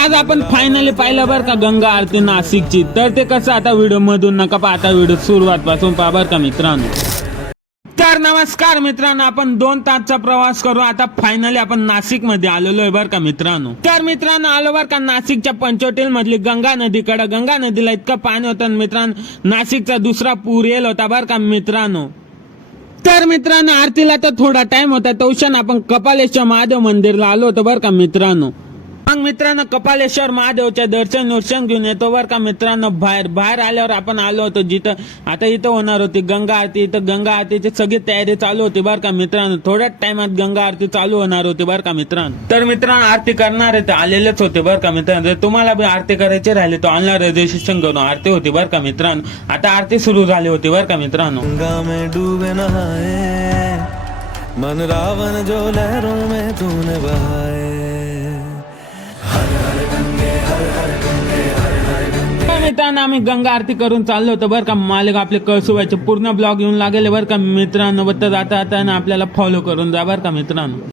आज आपण फायनली पाहिलं बरं का गंगा आरती नाशिकची। तर ते कसं आता व्हिडिओ मधून नका पहा, आता व्हिडिओ सुरुवात पासून पहा बरं का मित्रांनो। तर नमस्कार मित्रांनो, आपण 2 तासचा प्रवास करू आता फायनली आपण नाशिक मध्ये आलेलो आहे बरं का मित्रांनो। तर मित्रांनो आलो बरं का नाशिकच्या पंचवटील मधली गंगा नदीकडे। गंगा नदीला इतकं पाणी होतं मित्रांनो, नाशिकचा दुसरा पूर येईल होता बरं का मित्रांनो। तर मित्रांनो आरतीला तर थोडा टाइम होता, तवशान आपण कपालेश्वर महादेव मंदिरला आलो होतो बरं का मित्रांनो। मग मित्रांनो कपालेश्वर महादेवच्या दर्शन घेऊन येतो बरं का मित्रांनो। बाहेर आल्यावर आपण आलो होतो जिथं आता इथं होणार होती गंगा आरती। इथं गंगा आरतीची सगळी तयारी चालू होती बरं का मित्रांनो। थोड्याच टाइमात गंगा आरती चालू होणार होती बरं का मित्रांनो। तर मित्रांनो आरती करणारे ते आलेलेच होते बरं का मित्रांनो। जर तुम्हाला बी आरती करायची राहिली तर ऑनलाईन रजिस्ट्रेशन करून आरती होती बरं का मित्रांनो। आता आरती सुरू झाली होती बरं का मित्रांनो। गंगा में डूबे नहाए, मन रावण जो लहरों में तूने बहाए। मित्रांनो आम्ही गंगा आरती करून चाललो होतो बरं का। मालिक आपले कळसुबाईचे पूर्ण ब्लॉग येऊन लागेल बरं का मित्रांनो। आता आपल्याला फॉलो करून जा बरं का मित्रांनो।